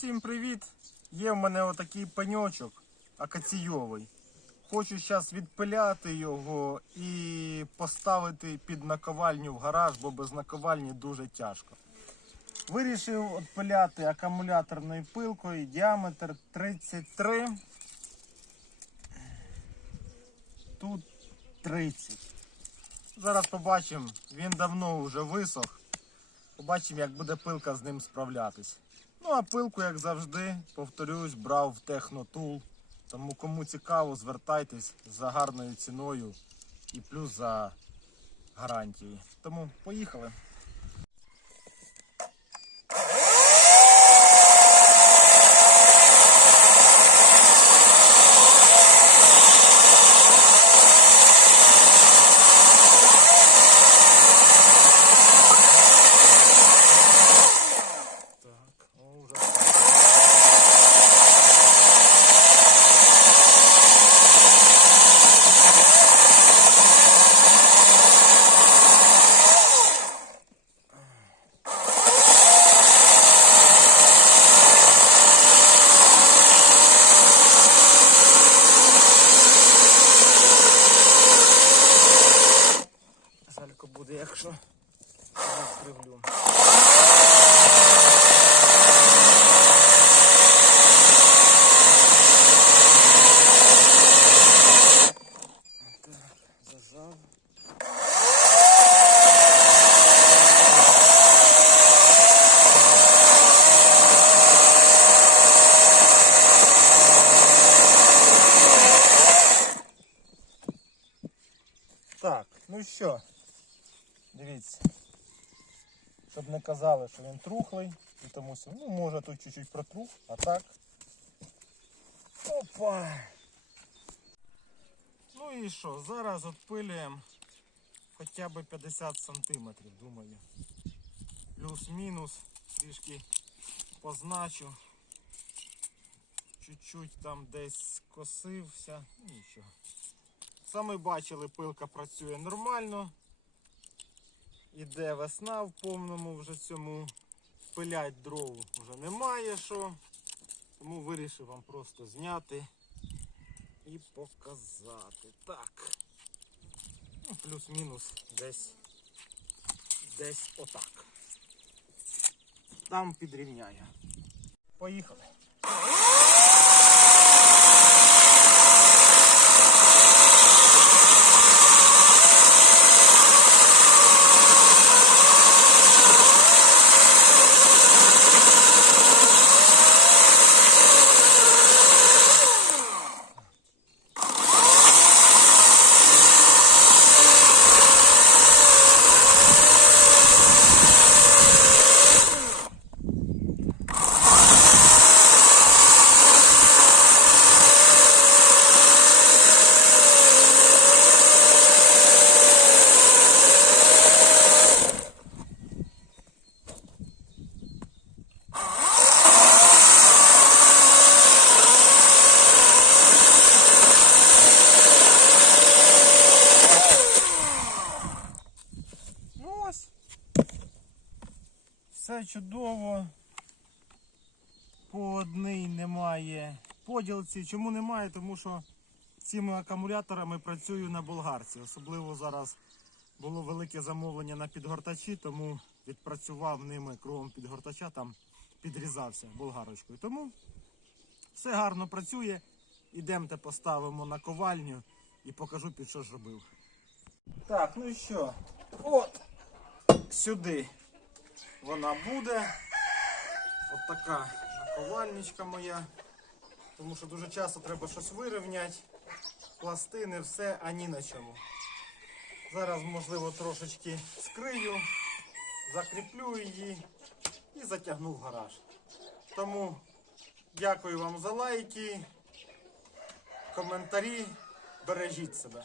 Всім привіт! Є в мене отакий пеньочок акаційовий. Хочу зараз відпиляти його і поставити під наковальню в гараж, бо без наковальні дуже тяжко. Вирішив відпиляти акумуляторною пилкою діаметр 33. Тут 30. Зараз побачимо, він давно вже висох. Побачимо, як буде пилка з ним справлятись. Ну а пилку, як завжди, повторюсь, брав в Технотул. Тому кому цікаво, звертайтесь за гарною ціною і плюс за гарантією. Тому поїхали. Так, о, вже Залько буде, якщо розкривлю. Так, зажав. Так, ну що, дивіться. Щоб не казали, що він трухлий і тому сьо- Ну, може тут чуть-чуть протрух, а так. Опа! Ну і що, зараз відпилюємо хоча б 50 сантиметрів, думаю. Плюс-мінус, трішки позначу. Чуть-чуть там десь косився, ну нічого. Саме бачили, пилка працює нормально. Іде весна в повному вже цьому. Пилять дров вже немає що. Тому вирішив вам просто зняти і показати. Так. Ну, плюс-мінус десь десь отак. Там підрівняю. Поїхали. Ну ось. Чудово. По одній немає поділці. Чому немає? Тому що цими акумуляторами працюю на болгарці. Особливо зараз було велике замовлення на підгортачі, тому відпрацював ними кругом підгортача, там підрізався болгарочкою. Тому все гарно працює. Ідемте поставимо на ковальню і покажу під що ж робив. Так, ну і що? От сюди вона буде. От така наковальничка моя. Тому що дуже часто треба щось вирівняти. Пластини, все, а ні на чому. Зараз, можливо, трошечки скрию, закріплю її і затягну в гараж. Тому дякую вам за лайки, коментарі. Бережіть себе.